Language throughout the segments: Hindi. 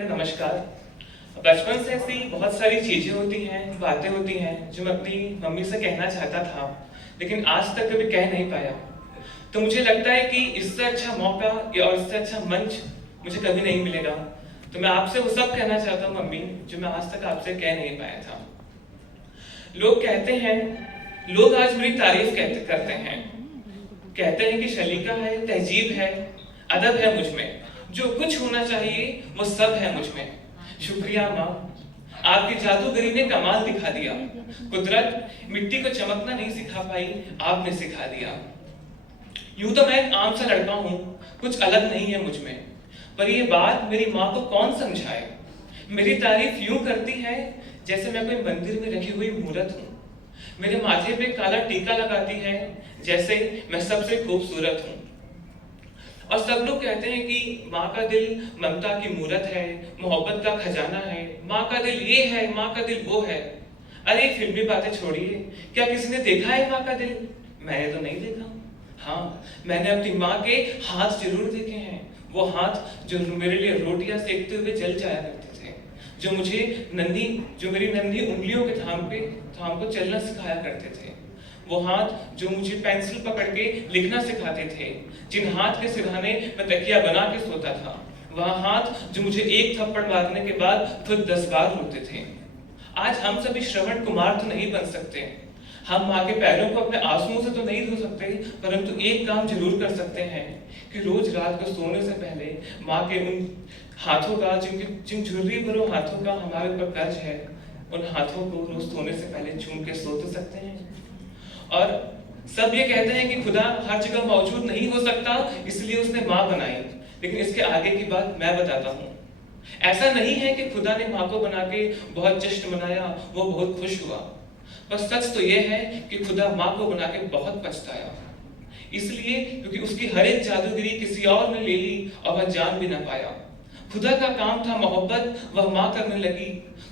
नमस्कार। बचपन से ऐसी बहुत सारी चीजें होती हैं, बातें होती हैं जो मैं अपनी मम्मी से कहना चाहता था, लेकिन आज तक कभी कह नहीं पाया। तो मुझे लगता है कि इससे अच्छा मौका या और इससे अच्छा मंच मुझे कभी नहीं मिलेगा। तो मैं आपसे वो सब कहना चाहता हूँ मम्मी, जो मैं आज तक आपसे कह नहीं पाया था। लोग कहते हैं, लोग आज मेरी तारीफ करते हैं, कहते हैं कि शलीका है, तहजीब है, अदब है मुझ में, जो कुछ होना चाहिए वो सब है मुझ में। शुक्रिया माँ, आपकी जादूगरी ने कमाल दिखा दिया। कुदरत मिट्टी को चमकना नहीं सिखा पाई, आपने सिखा दिया। यूं तो मैं एक आम सा लड़का हूँ, कुछ अलग नहीं है मुझ में, पर ये बात मेरी माँ को कौन समझाए। मेरी तारीफ यूं करती है जैसे मैं कोई मंदिर में रखी हुई मूरत हूँ। मेरे माथे पे काला टीका लगाती है जैसे मैं सबसे खूबसूरत हूँ। और सब लोग कहते हैं कि माँ का दिल ममता की मूरत है, मोहब्बत का खजाना है, माँ का दिल ये है, माँ का दिल वो है। अरे फिल्मी बातें छोड़िए, क्या किसी ने देखा है माँ का दिल? मैंने तो नहीं देखा। हाँ, मैंने अपनी माँ के हाथ जरूर देखे हैं, वो हाथ जो मेरे लिए रोटियां सेकते हुए जल जाया करते थे, जो मेरी नन्ही उंगलियों के थाम को चलना सिखाया करते थे, वो हाथ जो मुझे पेंसिल पकड़ के लिखना सिखाते थे, जिन हाथ के सिरहाने मैं तकिया बना के सोता था, वह हाथ जो मुझे एक थप्पड़ मारने के बाद खुद 10 बार रोते थे। आज हम सभी श्रवण कुमार तो नहीं बन सकते, हम माँ के पैरों को अपने आंसुओं से तो नहीं धो सकते, परंतु एक काम जरूर कर सकते हैं कि रोज रात को सोने से पहले माँ के उन हाथों का, जिन झुर्री भरो हाथों का हमारे ऊपर कर्ज है, उन हाथों को रोज सोने से पहले चूम के सो तो सकते हैं। और सब ये कहते हैं कि खुदा हर जगह मौजूद नहीं हो सकता, इसलिए उसने माँ बनाई, लेकिन इसके आगे की बात मैं बताता हूँ। ऐसा नहीं है कि खुदा ने माँ को बना के बहुत जश्न मनाया, वो बहुत खुश हुआ। बस सच तो ये है कि खुदा माँ को बना के बहुत पछताया, इसलिए क्योंकि उसकी हर एक जादूगिरी किसी और ने ले ली और वह जान भी ना पाया। खुदा का काम था मोहब्बत, वह माँ करने लगी।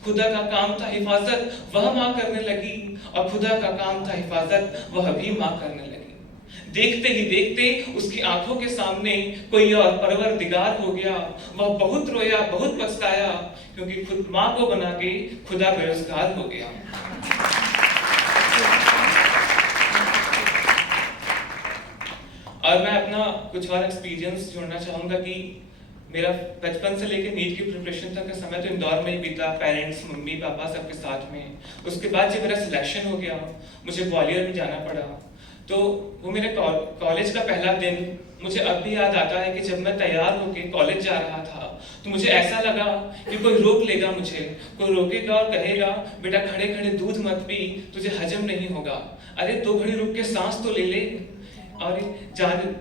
खुदा का काम था हिफाजत, वह माँ करने लगी। और खुदा का काम था हिफाजत, वह भी माँ करने लगी। देखते ही देखते उसकी आंखों के सामने कोई और परवरदिगार हो गया। वह बहुत रोया, बहुत पछताया, क्योंकि खुद माँ को बना के खुदा बेरोजगार हो गया। और मैं अपना कुछ और एक्सपीरियंस जोड़ना चाहूंगा कि मेरा बचपन से लेकर नीट की प्रिपरेशन तक का समय तो इंदौर में ही बीता, पेरेंट्स, मम्मी पापा सबके साथ में। उसके बाद जब मेरा सिलेक्शन हो गया, मुझे ग्वालियर में जाना पड़ा, तो वो मेरे कॉलेज का पहला दिन मुझे अब भी याद आता है कि जब मैं तैयार होकर कॉलेज जा रहा था, तो मुझे ऐसा लगा कि कोई रोक लेगा मुझे, कोई रोकेगा और कहेगा बेटा खड़े खड़े दूध मत पी, तुझे हजम नहीं होगा। अरे 2 घड़ी रुक के सांस तो ले ले। और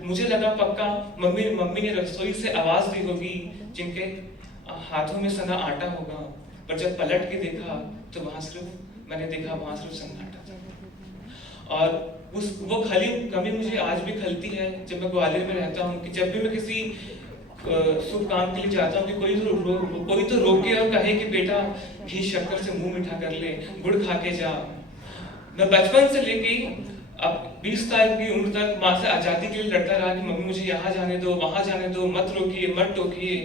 मुझे लगा पक्का मम्मी ने रसोई से आवाज दी होगी, जिनके हाथों में सना आटा होगा। पर जब पलट के देखा तो मैंने देखा वहां सिर्फ सन्नाटा था। और वो खली कमी मुझे आज भी खलती है जब मैं ग्वालियर में रहता हूँ, कि जब भी मैं किसी शुभ काम के लिए जाता हूँ कि कोई तो रोके और कहे कि बेटा घी शक्कर से मुंह मीठा कर ले, गुड़ खा के जा। मैं बचपन से लेके अब 20 साल की उम्र तक माँ से आजादी के लिए लड़ता रहा कि मम्मी मुझे यहाँ जाने दो, वहां जाने दो, मत रोकिए, मत टोकिए।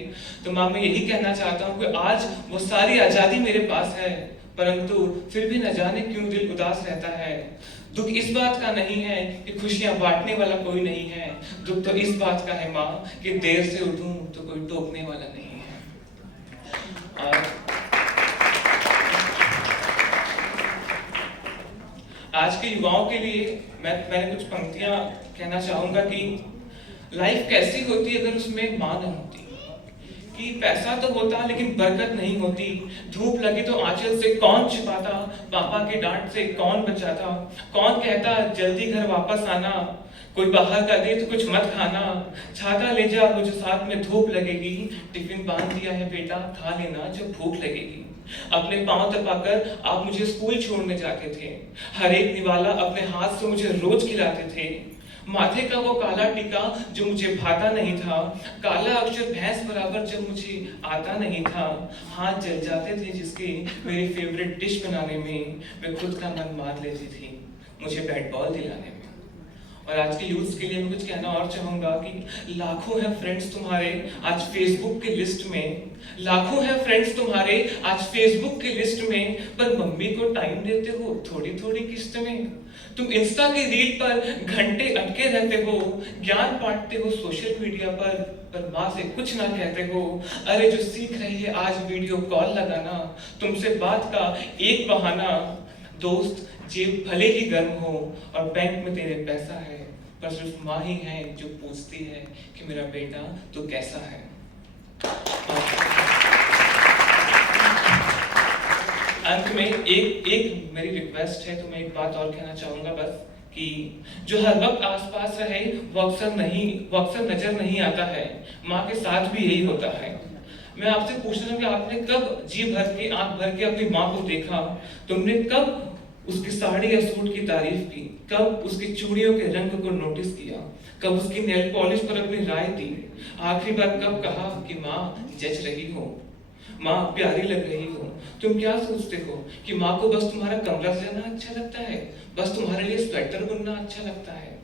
तो माँ मैं यही कहना चाहता हूँ कि आज वो सारी आजादी मेरे पास है, परंतु फिर भी न जाने क्यों दिल उदास रहता है। दुख इस बात का नहीं है कि खुशियां बांटने वाला कोई नहीं है, दुख तो इस बात का है माँ कि देर से उठूं तो कोई टोकने वाला नहीं है। और आज के युवाओं के लिए मैंने कुछ पंक्तियां कहना चाहूंगा कि लाइफ कैसी होती अगर उसमें माँ न होती, कि पैसा तो होता लेकिन बरकत नहीं होती, धूप लगी तो आंचल से कौन छिपाता, पापा के डांट से कौन बचाता, कौन कहता जल्दी घर वापस आना, कोई बाहर का दे तो कुछ मत खाना, छाता ले जा मुझे साथ में धूप लगेगी, टिफिन बांध दिया है बेटा खा लेना जब भूख लगेगी। अपने पांव दबाकर आप मुझे स्कूल छोड़ने जाते थे, हर एक निवाला अपने हाथ से मुझे रोज खिलाते थे। माथे का वो काला टीका जो मुझे भाता नहीं था, काला अक्षर भैंस बराबर जब मुझे आता नहीं था, हाथ जल जाते थे जिसके मेरी फेवरेट डिश बनाने में, मैं खुद का मन मार लेती थी मुझे बैट बॉल दिलाने में। और आज के यूथ के लिए मैं कुछ कहना और चाहूंगा कि लाखों हैं फ्रेंड्स तुम्हारे आज फेसबुक की लिस्ट में, लाखों हैं फ्रेंड्स तुम्हारे आज फेसबुक की लिस्ट में, पर मम्मी को टाइम देते हो थोड़ी थोड़ी किस्त में। तुम इंस्टा के रील पर घंटे अटके रहते हो, ज्ञान बांटते हो सोशल मीडिया पर माँ से कुछ ना कहते हो। अरे जो सीख रही है आज वीडियो कॉल लगाना, तुमसे बात का एक बहाना। दोस्त जेब भले ही गर्म हो और बैंक में तेरे पैसा है, पर सिर्फ माँ ही है जो पूछती है कि मेरा बेटा तू कैसा है। अंत में एक मेरी रिक्वेस्ट है, तो मैं एक बात और कहना चाहूंगा बस, कि जो हर वक्त आसपास रहे वो अक्सर नजर नहीं आता है। माँ के साथ भी यही होता है। मैं आपसे पूछना चाहूँ कि आपने कब जी भर के आंख भर के अपनी माँ को देखा? तुमने कब उसकी साड़ी या सूट की तारीफ की? कब उसकी चूड़ियों के रंग को नोटिस किया? कब उसकी नेल पॉलिश पर अपनी राय दी? आखिरी बार कब कहा कि माँ जच रही हो, माँ प्यारी लग रही हो? तुम क्या सोचते हो कि माँ को बस तुम्हारा कमरा सजाना अच्छा लगता है, बस तुम्हारे लिए स्वेटर बुनना अच्छा लगता है?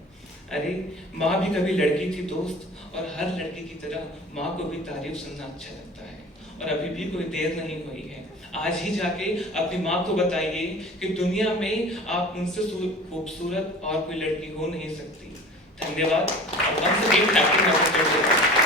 अरे माँ भी कभी लड़की थी दोस्त, और हर लड़की की तरह माँ को भी तारीफ सुनना अच्छा लगता है। और अभी भी कोई देर नहीं हुई है, आज ही जाके अपनी माँ को बताइए कि दुनिया में आप उनसे खूबसूरत और कोई लड़की हो नहीं सकती। धन्यवाद और once again happy Mother's Day।